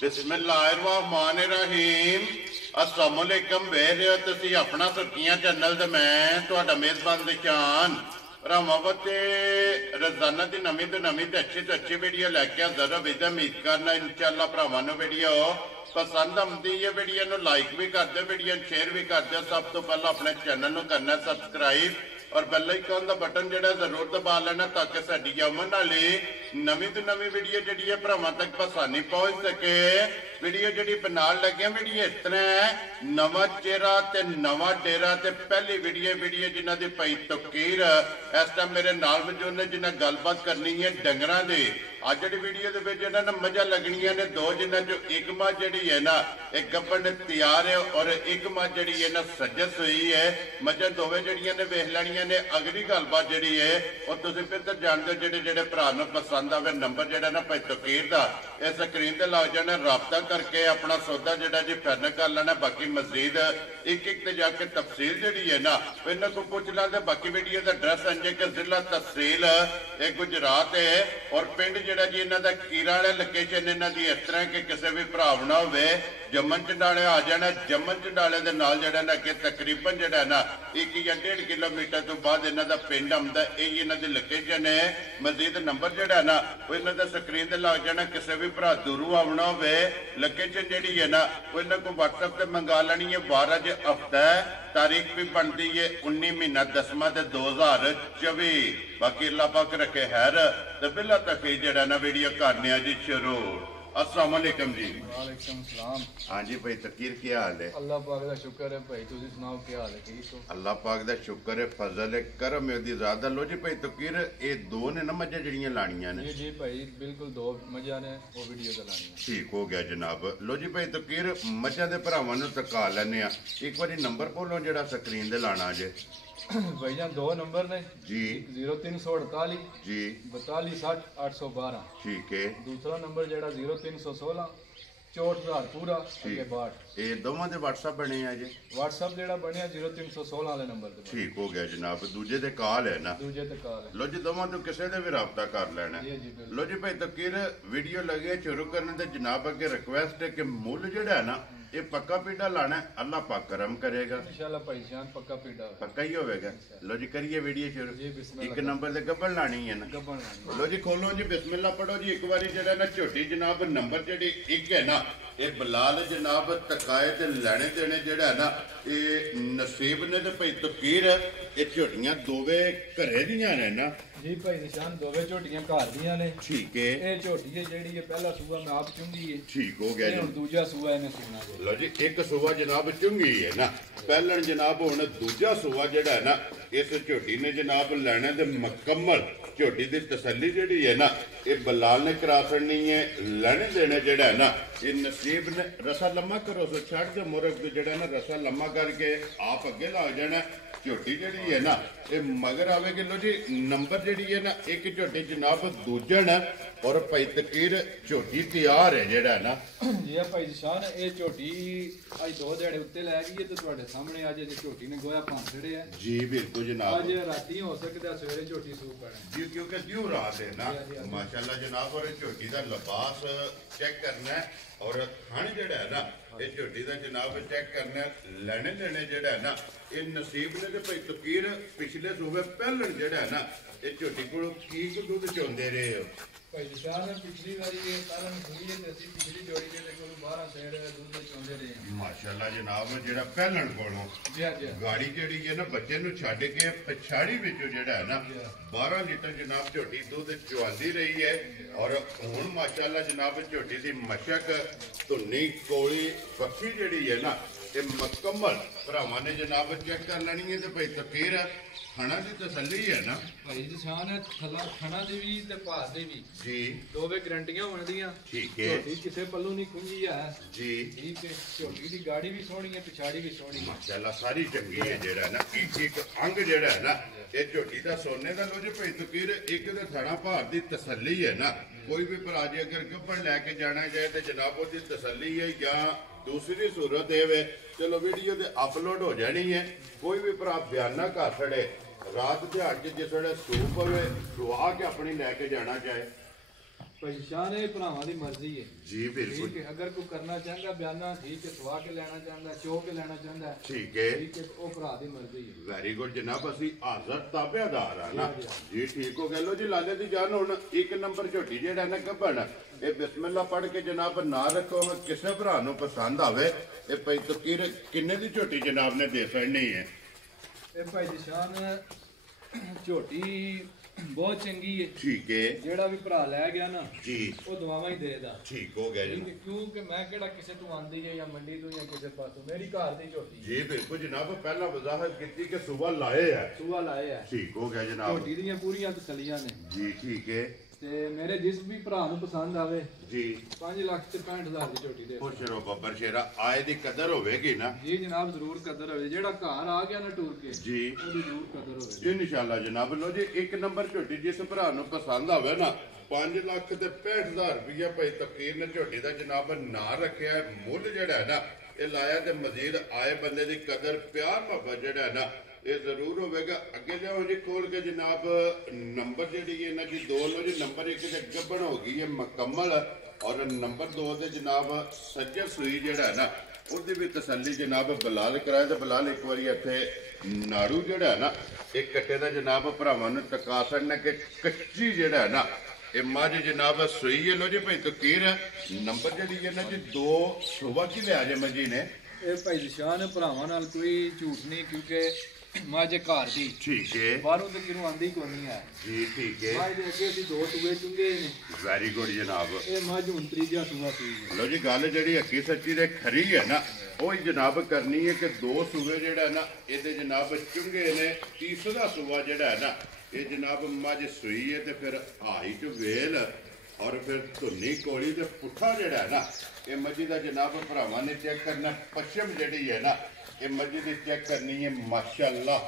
बिस्मिल्लाहिर्रहमानिर्रहीम अस्सलाम वालेकुम वेख रहे हो तुसी अपना सुर्खियां चैनल ते मैं तुहाडा मेज़बान निशान भरावां ते रोजाना की नवीं तो नवीं ते अच्छी वीडियो लैके हाज़र हो। उम्मीद करना इंशाअल्लाह भरावां नूं वीडियो पसंद आती है। वीडियो नूं लाइक भी कर दो, वीडियो शेयर भी कर दो। सब तो पहला अपने चैनल नूं करना सबसक्राइब और बेल आइकन का बटन जो जरूर दबा लेना ताकि साडी आवन वाली नवीं तो नवीं वीडियो जी भरावां तक आसानी पहुंच सके। वीडियो जी बनान लगे वीडियो इस तरह है, नवा चेहरा ते नवा डेरा ते पहली वीडियो जिन्हां दी पई तकीर इस टाइम मेरे नाल मौजूद ने जिन्हें गलबात करनी है डंगरां दी। अज जी वीडियो के मझा लगनिया ने दो, जिन्हों चो एक मझ जी है ना एक गब्बन तैयार है और एक मझ जी है ना सजस हुई है। मझा दोवें जड़ियां ने वेख लैनियां ने। अगली गलबात जी है और तुम फिर तो जानते हो जेडे भरा पसंद आवे नंबर जो ना भाई तकीर का इस स्क्रीन से लग जाना, रबता करके अपना सौदा जोड़ा जी फाइनल कर लेना। बाकी मजीद एक जाके तफसील जी है ना इन्हों को पूछ लें। बाकी वीडियो का एड्रैस अंजे कि जिला तहसील गुजरात है और पिंड जोड़ा जी इन्हों का कीरा वाले लोकेशन इन्हों की इस तरह कि किसी भी भरावना हो जमन चंडाले आ जाना। जमन चंडाले के नाल जोड़ा ना कि तकरीबन जोड़ा ना 1 या 1.5 किलोमीटर तो बाद इन्हों का पिंड आता। यही इन्हों की लोकेशन है। मजीद नंबर जोड़ा ना वो इन्हों का स्क्रीन से लग जाना। किसी भी भरा दूरों आना हो लोकेशन जी है ना वो इन्हों को व्हाट्सएप से मंगा लेनी है। 12 ज हफ्ता है, तारीख भी बनती है 19 महीना 10वां 2024। बाकी अल्लाह पाक रखे हैर तो बिला तक जरा ना वीडियो करने जी शुरू। अस्सलाम वालेकुम जी। वालेकुम सलाम। हाँ जी भाई तकीर क्या हाल है? अल्लाह पाक दा शुक्र है भाई, तुसी सुनाओ क्या हाल है? ठीक हो? अल्लाह पाक दा शुक्र है, फजल है, करम है ओदी ज़्यादा। लो जी भाई तकीर ये दो ने ना मझां जड़ियां लानियां ने। जी भाई बिल्कुल दो मझां ने वो वीडियो दा लानी है। ठीक हो गया जनाब। लो जी भाई तकीर मझां दे भरावां नूं तका लैने आ। एक बारी नंबर बोलो जेड़ा स्क्रीन दे लाना जे। भाईजान दो नंबर ने जी 0348 जी 42 60 812। ठीक है। दूसरा नंबर जेड़ा 0316 64,000 पूरा अगे 62। ये दोवां दे व्हाट्सएप बने आ जे। व्हाट्सएप जेड़ा बनया 0316 वाले नंबर ते। ठीक हो गया जनाब। दूजे ते कॉल है ना? दूजे ते कॉल है। लो जी दोवां तो किसी ने भी रब्ता कर लेना। जी जी बिल्कुल। लो जी भाई तकीर वीडियो लगे शुरू करने ते जनाब अगे रिक्वेस्ट है कि मुल जेड़ा है ना ये पक्का पीड़ा लाना है, अल्लाह पाक करम करेगा इंशाल्लाह भाईजान पक्का पीड़ा पक्का ही होगा। लो जी करिए वीडियो शुरू। जी बिस्मिल्लाह। एक नंबर से गब्बन लानी है ना? गब्बन लानी। लो जी खोलो जी बिस्मिल्लाह पढ़ो जी। एक बारी जरा ना छोटी जनाब नंबर जी एक है ना ये बलाल जनाब तकाए ते लैने देने जेड़ा है ना ये नसीब ने ते भाई तकीर ये झोटियां दोवे घरे दियां ने ना। जी भाई निशान दोवे झोटियां घर दियां ने। ठीक है। ये झोटी है जेड़ी ये पहला सूआ मैं आप चुंगी है। ठीक हो गया जी। दूजा सूआ इन्हें सुना है। लो जी एक सूआ जनाब चुंगी है ना पहलन जनाब हुण दूजा सूआ जेड़ा है ना इस झोटी ने जनाब लैने दे मुकम्मल झोटी की तसल्ली जेड़ी है ना ये बलाल ने करा छड़नी है। लैने देने जेड़ा है ना ये नसीब ने रसा लम्मा करो सो छड़ दे मुरग जेड़ा ना रसा लम्मा करके आप अगे ला जाना। झोटी जी है ना ये मगर आवेगी। लो जी नंबर जी है ना एक झोटी जनाब दूजन है और भाई तकीर झोटी तैयार है जेड़ा है ना। जी भाई निशान ये झोटी अज 2 दिहाड़े उत्ते लै गई है तो तुहाडे सामने अज झोटी ने गोया भां छड़े है। जी बिल्कुल जनाब। अज राती हो सकता सवेरे झोटी सूप पड़े जी क्योंकि क्यों रात है ना माशाल्लाह जनाब। और झोटी का लिबास चेक करना है और थन जेड़ा है ना ये झोटी का जनाब चेक करना है। लैने देने जेड़ा है ना ये नसीब ने ते भाई तकीर पिछले सूबे पहलन जेड़ा है ना ये झोटी को की दुध चोंदे रहे हो। भाई निशान पिछली बारी ये कारण हुई है ते असि पिछली जोड़ी दे कोल 12 सेड़ दूध चोंदे रहे माशाल्लाह जनाब। जेड़ा पहलन कोलों जी गाड़ी जेड़ी है ना बच्चे नूं छड्ड के पछाड़ी विचों जेड़ा है ना 12 लीटर जनाब झोटी दूध चुआंदी रही है। और हुण माशाल्लाह जनाब झोटी दी मशक धुन्नी कोली पक्षी जेड़ी है ना ये मुकम्मल भरावां ने जनाब चेक कर लेनी है। तो भाई तकीर खाना की तसल्ली है ना भाई निशान खाना दी भी ते भार दी भी जी दोवे गारंटियां होने दियां। ठीक है। झोटी किसे पल्लू नहीं खुंजी है जी ठीक है। झोटी दी गाड़ी भी सोहनी है पिछाड़ी भी सोहनी है माशाल्लाह सारी चंगी है। जेड़ा है ना एक अंग जेड़ा है ना ये झोटी का सोने का। लो जी भाई तकीर एक तो थड़ा भार की तसल्ली है ना। कोई भी भरा जी अगर गब्बन लैके जाना जाए तो जनाब उसकी तसल्ली है या दूसरी सूरत है चलो वीडियो ते अपलोड हो जानी है। कोई भी भरा बयाना कर छड़े रात दिहाड़ जिस वे सूप हो सुहा के अपनी लैके जाना चाहे परेशान है भरावां दी मर्जी है जी बिल्कुल ठीक है। अगर कोई करना चाहता बयाना ठीक है, सवा के लेना चाहता चो के लेना चाहता है ठीक है ठीक है, वो भरा दी मर्जी है। ਵੈਰੀ ਗੁੱਡ ਜਨਾਬ ਅਸੀਂ ਹਾਜ਼ਰ ਤਾਬੇਦਾਰ ਆ ਨਾ ਜੀ ਠੀਕ ਹੋ ਗਿਆ ਲੋ ਜੀ ਲਾਲੇ ਦੀ ਜਾਨ ਹੁਣ ਇੱਕ ਨੰਬਰ ਝੋਟੀ ਜਿਹੜਾ ਨਾ ਗੱਭਣ ਇਹ ਬਿਸਮਿਲ੍ਲਾ ਪੜ ਕੇ ਜਨਾਬ ਨਾ ਰੱਖੋ ਕਿਸੇ ਭਰਾ ਨੂੰ ਪਸੰਦ ਆਵੇ ਇਹ ਭਾਈ ਤਕੀਰ ਕਿੰਨੇ ਦੀ ਝੋਟੀ ਜਨਾਬ ਨੇ ਦੇ ਛੱਡਣੀ ਹੈ ਇਹ ਭਾਈ ਨਿਸ਼ਾਨ ਝੋਟੀ ਬਹੁਤ ਚੰਗੀ ਹੈ ਠੀਕ ਹੈ ਜਿਹੜਾ ਵੀ ਭਰਾ ਲੈ ਗਿਆ ਨਾ ਜੀ ਉਹ ਦੁਆਵਾਂ ਹੀ ਦੇਦਾ ਠੀਕ ਹੋ ਗਿਆ ਜੀ ਕਿਉਂਕਿ ਮੈਂ ਕਿਹੜਾ ਕਿਸੇ ਤੋਂ ਆਂਦੀ ਹੈ ਜਾਂ ਮੰਡੀ ਤੋਂ ਜਾਂ ਕਿਸੇ ਪਾਸੋਂ ਮੇਰੀ ਘਰ ਦੀ ਝੋਟੀ ਜੀ ਬਿਲਕੁਲ ਜਨਾਬ ਪਹਿਲਾਂ ਵਜ਼ਾਹਤ ਕੀਤੀ ਕਿ ਸੁਬਹ ਲਾਏ ਆ ਸੂਆ ਲਾਏ ਆ ਠੀਕ ਹੋ ਗਿਆ ਜਨਾਬ ਝੋਟੀ ਦੀਆਂ ਪੂਰੀਆਂ ਤਸੱਲੀਆਂ ਨੇ ਜੀ ਠੀਕ ਹੈ ਤੇ ਮੇਰੇ ਜਿਸ ਵੀ ਭਰਾ ਨੂੰ ਪਸੰਦ ਆਵੇ ਜੀ 5,65,000 ਦੀ ਝੋਟੀ ਦੇ ਖੁਸ਼ ਰਹੋ ਬੱਬਰ ਸ਼ੇਰਾ ਆਏ ਦੀ ਕਦਰ ਹੋਵੇਗੀ ਨਾ ਜੀ ਜਨਾਬ ਜ਼ਰੂਰ ਕਦਰ ਹੋਵੇ ਜਿਹੜਾ ਘਰ ਆ ਗਿਆ ਨਾ ਟੂਰ ਕੇ ਜੀ ਉਹਦੀ ਜ਼ਰੂਰ ਕਦਰ ਹੋਵੇ ਇਨਸ਼ਾਅੱਲਾ ਜਨਾਬ ਲੋ ਜੀ ਇੱਕ ਨੰਬਰ ਝੋਟੀ ਜਿਸ ਭਰਾ ਨੂੰ ਪਸੰਦ ਆਵੇ ਨਾ 5,65,000 ਰੁਪਇਆ ਭਾਈ ਤਕੀਰ ਨੇ ਝੋਟੀ ਦਾ ਜਨਾਬ ਨਾਂ ਰੱਖਿਆ ਹੈ। ਮੁੱਲ ਜਿਹੜਾ ਹੈ ਨਾ ਇਹ ਲਾਇਆ ਤੇ ਮਜ਼ੀਦ ਆਏ ਬੰਦੇ ਦੀ ਕਦਰ ਪਿਆਰ ਮੁਹੱਬਤ ਜਿਹੜਾ ਹੈ ਨਾ ਇਹ ਜ਼ਰੂਰ ਹੋਵੇਗਾ। ਅੱਗੇ ਜਾਓ ਜੀ ਖੋਲ ਕੇ ਜਨਾਬ ਨੰਬਰ ਜਿਹੜੀ ਇਹਨਾਂ ਦੀ ਦੋ ਲੋ ਜੀ ਨੰਬਰ ਇੱਕ ਤੇ ਗੱਭਣ ਹੋ ਗਈ ਹੈ ਮੁਕੰਮਲ ਔਰ ਨੰਬਰ 2 ਤੇ ਜਨਾਬ ਸੱਜਰ ਸੂਈ ਜਿਹੜਾ ਹੈ ਨਾ ਉਹਦੀ ਵੀ ਤਸੱਲੀ ਜਨਾਬ ਬਲਾਲ ਕਰਾਏ ਤੇ ਬਲਾਲ ਇੱਕ ਵਾਰੀ ਇੱਥੇ ਨਾੜੂ ਜਿਹੜਾ ਹੈ ਨਾ ਇਹ ਕੱਟੇ ਦਾ ਜਨਾਬ ਭਰਾਵਾਂ ਨੂੰ ਤਕਾ ਛੱਡਣਾ ਕਿ ਕੱਚੀ ਜਿਹੜਾ ਹੈ ਨਾ ਇਹ ਮੱਝ ਜਨਾਬ ਸੂਈ ਹੈ ਲੋ ਜੀ ਭਾਈ ਤਕੀਰ ਨੰਬਰ ਜਿਹੜੀ ਹੈ ਨਾ ਜੀ 2 ਸੁਬਾ ਕੀ ਲਿਆ ਜੇ ਮੱਝੀ ਨੇ ਇਹ ਭਾਈ ਨਿਸ਼ਾਨ ਭਰਾਵਾਂ ਨਾਲ ਕੋਈ ਝੂਠ ਨਹੀਂ ਕਿਉਂਕਿ ਮੱਝ ਘਰ ਦੀ ਠੀਕ ਹੈ ਬਾਹਰੋਂ ਤੇ ਕਿਨੂੰ ਆਂਦੀ ਕੋਈ ਨਹੀਂ ਹੈ ਜੀ ਠੀਕ ਹੈ ਮੱਝ ਦੇ ਅੱਗੇ ਅਸੀਂ 2 ਸੂਏ ਚੁੰਗੇ ਨੇ ਵੈਰੀ ਗੁੱਡ ਜਨਾਬ ਇਹ ਮੱਝ ਹੁਣ ਤੀਜਾ ਸੂਆ ਸੀ ਲੋ ਜੀ ਗੱਲ ਜਿਹੜੀ ਹੱਕੀ ਸੱਚੀ ਦੇ ਖਰੀ ਹੈ ਨਾ ਉਹ ਹੀ ਜਨਾਬ ਕਰਨੀ ਹੈ ਕਿ 2 ਸੂਏ ਜਿਹੜਾ ਨਾ ਇਹਦੇ ਜਨਾਬ ਚੁੰਗੇ ਨੇ ਤੀਸਰਾ ਸੂਆ ਜਿਹੜਾ ਹੈ ਨਾ ਇਹ ਜਨਾਬ ਮੱਝ ਸੂਈ ਹੈ ਤੇ ਫਿਰ ਹਾਈ ਚ ਵੇਲ ਔਰ ਫਿਰ ਧੁੰਨੀ ਕੋਲੀ ਤੇ ਪੁੱਠਾ ਜਿਹੜਾ ਹੈ ਨਾ ਇਹ ਮੱਝੀ ਦਾ ਜਨਾਬ ਭਰਾਵਾਂ ਨੇ ਚੈੱਕ ਕਰਨਾ ਪੱਛਮ ਜਿਹੜੀ ਹੈ ਨਾ ਇਹ ਮੱਝੀ ਦੀ ਚੈੱਕ ਕਰਨੀ ਹੈ ਮਾਸ਼ਾਅੱਲਾ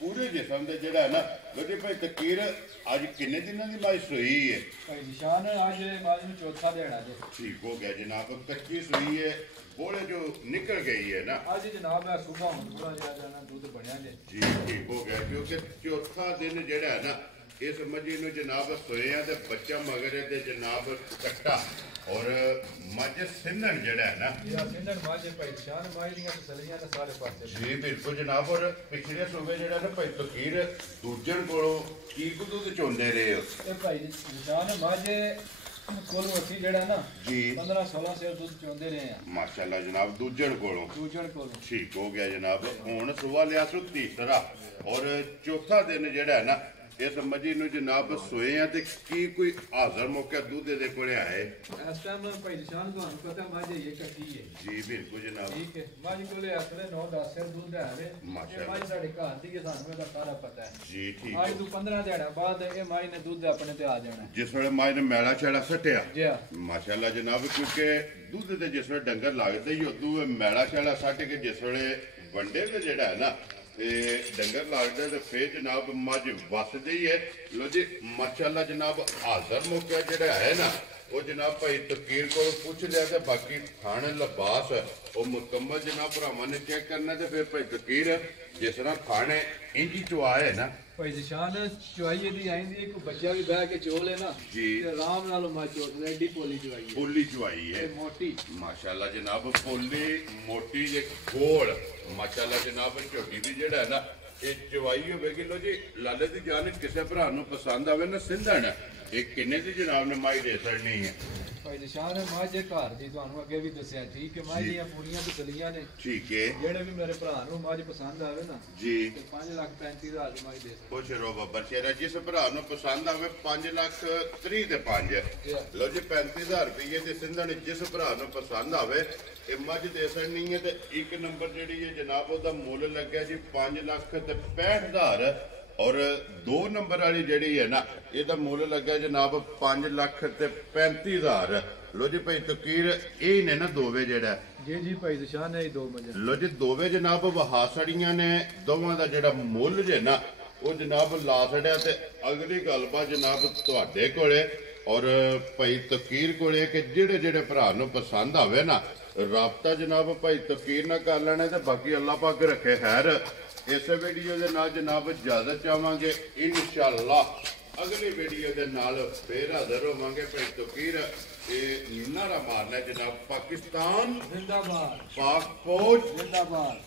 ਪੂਰੇ ਜਿਸਮ ਦੇ ਜਿਹੜਾ ਹੈ ਨਾ ਲੋਜੀ ਭਾਈ ਤਕੀਰ ਅੱਜ ਕਿੰਨੇ ਦਿਨਾਂ ਦੀ ਮੱਝ ਸੂਈ ਹੈ ਭਾਈ ਨਿਸ਼ਾਨ ਅੱਜ ਮੱਝ ਨੂੰ ਚੌਥਾ ਦੇਣਾ ਜੇ ਠੀਕ ਹੋ ਗਿਆ ਜਨਾਬ ਕੱਚੀ ਸੂਈ ਹੈ ਬੋਲੇ ਜੋ ਨਿਕਲ ਗਈ ਹੈ ਨਾ ਅੱਜ ਜਨਾਬ ਹੈ ਸੁਬਾਹ ਹੁਣ ਥੋੜਾ ਜਿਹਾ ਜਾਨਾ ਦੁੱਧ ਬਣਿਆ ਜੇ ਜੀ ਠੀਕ ਹੋ ਗਿਆ ਕਿਉਂਕਿ ਚੌਥਾ ਦਿਨ ਜਿਹੜਾ ਹੈ ਨਾ ਇਸ ਮੱਝੀ ਨੂੰ ਜਨਾਬ ਸੋਇਆ ਤੇ ਬੱਚਾ ਮਗਰ ਤੇ ਜਨਾਬ ਕੱਟਾ ਔਰ ਮੱਝ ਸਿੰਧਣ ਜਿਹੜਾ ਹੈ ਨਾ ਜਿਹੜਾ ਸਿੰਧਣ ਮੱਝ ਭਾਈ ਨਿਸ਼ਾਨ ਮੱਝ ਦੀਆਂ ਤਸੱਲੀਆਂ ਨੇ ਸਾਰੇ ਪਾਸੇ ਜੀ ਬਿਲਕੁਲ ਜਨਾਬ ਔਰ ਪਿਛਲੇ ਸੂਬੇ ਜਿਹੜਾ ਨਾ ਭਾਈ ਤਕੀਰ ਦੂਜਣ ਕੋਲੋਂ ਕੀ ਕੁ ਦੁੱਧ ਚੋਂਦੇ ਰਹੇ ਹੋ ਇਹ ਭਾਈ ਨਿਸ਼ਾਨ ਮੱਝ ਕੋਲ ਅਸੀਂ ਜਿਹੜਾ ਨਾ ਜੀ 15-16 ਸੇਰ ਦੁੱਧ ਚੋਂਦੇ ਰਹੇ ਆ ਮਾਸ਼ਾਅੱਲਾ ਜਨਾਬ ਦੂਜਣ ਕੋਲੋਂ ਦੂਜਣ ਕੋਲ ਠੀਕ ਹੋ ਗਿਆ ਜਨਾਬ ਹੁਣ ਸੁਬਾ ਲਿਆ ਸੋ ਤੀਸਰਾ ਔਰ ਚੌਥਾ ਦਿਨ ਜਿਹੜਾ ਹੈ ਨਾ ਇਸ ਮੱਝੀ ਨੂੰ ਜਨਾਬ ਸੋਏ ਆ ਤੇ ਕੀ ਕੋਈ ਹਾਜ਼ਰ ਮੌਕਾ ਦੁੱਧ ਦੇ ਕੋਲੇ ਆਏ ਇਸ ਟਾਈਮ ਭਾਈ ਨਿਸ਼ਾਨ ਤੁਹਾਨੂੰ ਪਤਾ ਮੱਝ ਇਹ ਕੱਟੀ ਹੈ ਜੀ ਬਿਲਕੁਲ ਜਨਾਬ ਠੀਕ ਹੈ ਮੱਝ ਕੋਲੇ ਅਸਲੇ 9-10 ਸੇਰ ਦੁੱਧ ਹੈ ਵੇ ਮਾਸ਼ਾਅੱਲਾ। ਇਹ ਮੱਝ ਸਾਡੇ ਘਰ ਦੀ ਹੈ ਸਾਨੂੰ ਇਹਦਾ ਸਾਰਾ ਪਤਾ ਹੈ ਜੀ ਠੀਕ ਅੱਜ ਤੋਂ 15 ਦਿਹਾੜਾ ਬਾਅਦ ਇਹ ਮੱਝ ਨੇ ਦੁੱਧ ਆਪਣੇ ਤੇ ਆ ਜਾਣਾ ਜਿਸ ਵੇਲੇ ਮਾਈ ਨੇ ਮੈਲਾ ਛੜਾ ਸੱਟਿਆ ਜੀ ਹਾਂ। ਮਾਸ਼ਾਅੱਲਾ ਜਨਾਬ ਕਿਉਂਕਿ ਦੁੱਧ ਤੇ ਜਿਸ ਵੇਲੇ ਡੰਗਰ ਲੱਗਦੇ ਹੀ ਉਦੋਂ ਮੈਲਾ ਛੜਾ ਸੱਟ ਕੇ ਜਿਸ ਵੇਲੇ ਵੰਡੇ ਤੇ ਜਿਹੜਾ ਹੈ ਨਾ ਤੇ ਡੰਗਰ ਲੱਗਦਾ ਤੇ ਫੇਰ ਜਨਾਬ ਮੱਝ ਵੱਸਦੀ ਹੈ ਲੋ ਜੀ ਮਾਸ਼ਾਅੱਲਾ ਜਨਾਬ ਹਾਜ਼ਰ ਮੌਕਾ ਜਿਹੜਾ ਹੈ ਨਾ ਉਹ ਜਨਾਬ ਭਾਈ ਤਕੀਰ ਕੋਲ ਪੁੱਛ ਲਿਆ ਤੇ ਬਾਕੀ ਖਾਣ ਲਿਬਾਸ ਉਹ ਮੁਕੰਮਲ ਜਨਾਬ ਭਰਾਵਾਂ ਨੇ ਚੈੱਕ ਕਰਨਾ ਤੇ ਫਿਰ ਭਾਈ ਤਕੀਰ ਜਿਸ ਤਰ੍ਹਾਂ ਖਾਣੇ ਇੰਜੀ ਚੁਆਏ ਨਾ ਭਾਈ ਨਿਸ਼ਾਨ ਚੁਆਈਏ ਦੀ ਆਈਂਦੀ ਇੱਕ ਬੱਚਾ ਵੀ ਬਹਿ ਕੇ ਚੋਲੇ ਨਾ ਜੀ। ਤੇ ਆਰਾਮ ਨਾਲ ਮੱਝ ਚੋਟ ਲੈ ਏਡੀ ਪੋਲੀ ਚੁਆਈ ਹੈ ਪੋਲੀ ਚੁਆਈ ਹੈ ਇਹ ਮੋਟੀ ਮਾਸ਼ਾਅੱਲਾ ਜਨਾਬ ਪੋਲੀ ਮੋਟੀ ਜੇ ਗੋਲ ਮਾਸ਼ਾਅੱਲਾ ਜਨਾਬ ਝੋਟੀ ਦੀ ਜਿਹੜਾ ਹੈ ਨਾ ਇਹ ਚਵਾਈ ਹੋਵੇਗੀ ਲੋ ਜੀ ਲਾਲੇ ਦੀ ਜਾਨ ਕਿਸੇ ਭਰਾ ਨੂੰ ਪਸੰਦ ਆਵੇ ਨਾ ਸਿੰਧਣ ਇਹ ਕਿੰਨੇ ਦੀ ਜਨਾਬ ਨੇ ਮਾਈ ਦੇ ਛੱਡਣੀ ਹੈ ਭਾਈ ਨਿਸ਼ਾਨ ਮੱਝ ਘਰ ਦੀ ਤੁਹਾਨੂੰ ਅੱਗੇ ਵੀ ਦੱਸਿਆ ਠੀਕ ਹੈ ਮੱਝ ਦੀਆਂ ਪੂਰੀਆਂ ਤਸੱਲੀਆਂ ਨੇ ਠੀਕ ਹੈ ਜਿਹੜੇ ਵੀ ਮੇਰੇ ਭਰਾ ਨੂੰ ਮੱਝ ਪਸੰਦ ਆਵੇ ਨਾ ਜੀ ਤੇ 5,35,000 ਦੀ ਮੱਝ ਦੇ ਸਕਦਾ ਖੁਸ਼ ਰਹੋ ਬੱਬਰ ਸ਼ੇਰਾ ਜਿਸ ਭਰਾ ਨੂੰ ਪਸੰਦ ਆਵੇ 5,30,000 ਤੇ 5 ਲੋ ਜੀ 35,000 ਰੁਪਏ ਦੇ ਸਿੰਧਣ ਜਿਸ ਭਰਾ ਨੂੰ ਪਸੰਦ ਆਵੇ ਇਹ ਮੱਝ ਦੇ ਸਕਣੀ ਹੈ ਤੇ ਇੱਕ ਨੰਬਰ ਜਿਹੜੀ ਹੈ ਜਨਾਬ ਉਹਦਾ ਮੁੱਲ ਲੱਗਿਆ ਜੀ 5,65,000 ਔਰ 2 ਨੰਬਰ ਵਾਲੀ ਜਿਹੜੀ ਹੈ ਨਾ ਇਹਦਾ ਮੁੱਲ ਲੱਗਾ ਜਨਾਬ 5,35,000 ਲੋ ਜੀ ਭਾਈ ਤਕੀਰ ਇਹ ਨੇ ਨਾ ਦੋਵੇਂ ਜਿਹੜਾ ਜੀ ਜੀ ਭਾਈ ਨਿਸ਼ਾਨ ਹੈ ਇਹ ਦੋ ਮੱਝਾਂ ਲੋ ਜੀ ਦੋਵੇਂ ਜਨਾਬ ਵਹਾਸੜੀਆਂ ਨੇ ਦੋਵਾਂ ਦਾ ਜਿਹੜਾ ਮੁੱਲ ਜੇ ਨਾ ਉਹ ਜਨਾਬ ਲਾ ਛੜਿਆ ਤੇ ਅਗਲੀ ਗੱਲਬਾਤ ਜਨਾਬ ਤੁਹਾਡੇ ਕੋਲੇ ਔਰ ਭਾਈ ਤਕੀਰ ਕੋਲੇ ਕਿ ਜਿਹੜੇ ਜਿਹੜੇ ਭਰਾ ਨੂੰ ਪਸੰਦ ਆਵੇ ਨਾ ਰਾਬਤਾ ਜਨਾਬ ਭਾਈ ਤਕੀਰ ਨਾਲ ਕਰ ਲੈਣਾ ਤੇ ਬਾਕੀ ਅੱਲਾਹ ਪਾਕ ਰੱਖੇ ਖੈਰ ਇਸੇ ਵੀਡੀਓ ਦੇ ਨਾਲ ਜਨਾਬ ਇਜਾਜ਼ਤ ਚਾਹਾਂਗੇ ਇਨਸ਼ਾਅੱਲਾ ਅਗਲੀ ਵੀਡੀਓ ਦੇ ਨਾਲ ਫੇਰ ਹਾਜ਼ਰ ਹੋਵਾਂਗੇ ਭਾਈ ਤਕੀਰ ਇਹ ਨਾਰਾ ਮਾਰਨਾ ਜਨਾਬ ਪਾਕਿਸਤਾਨ जिंदाबाद ਪਾਕ ਫੌਜ जिंदाबाद।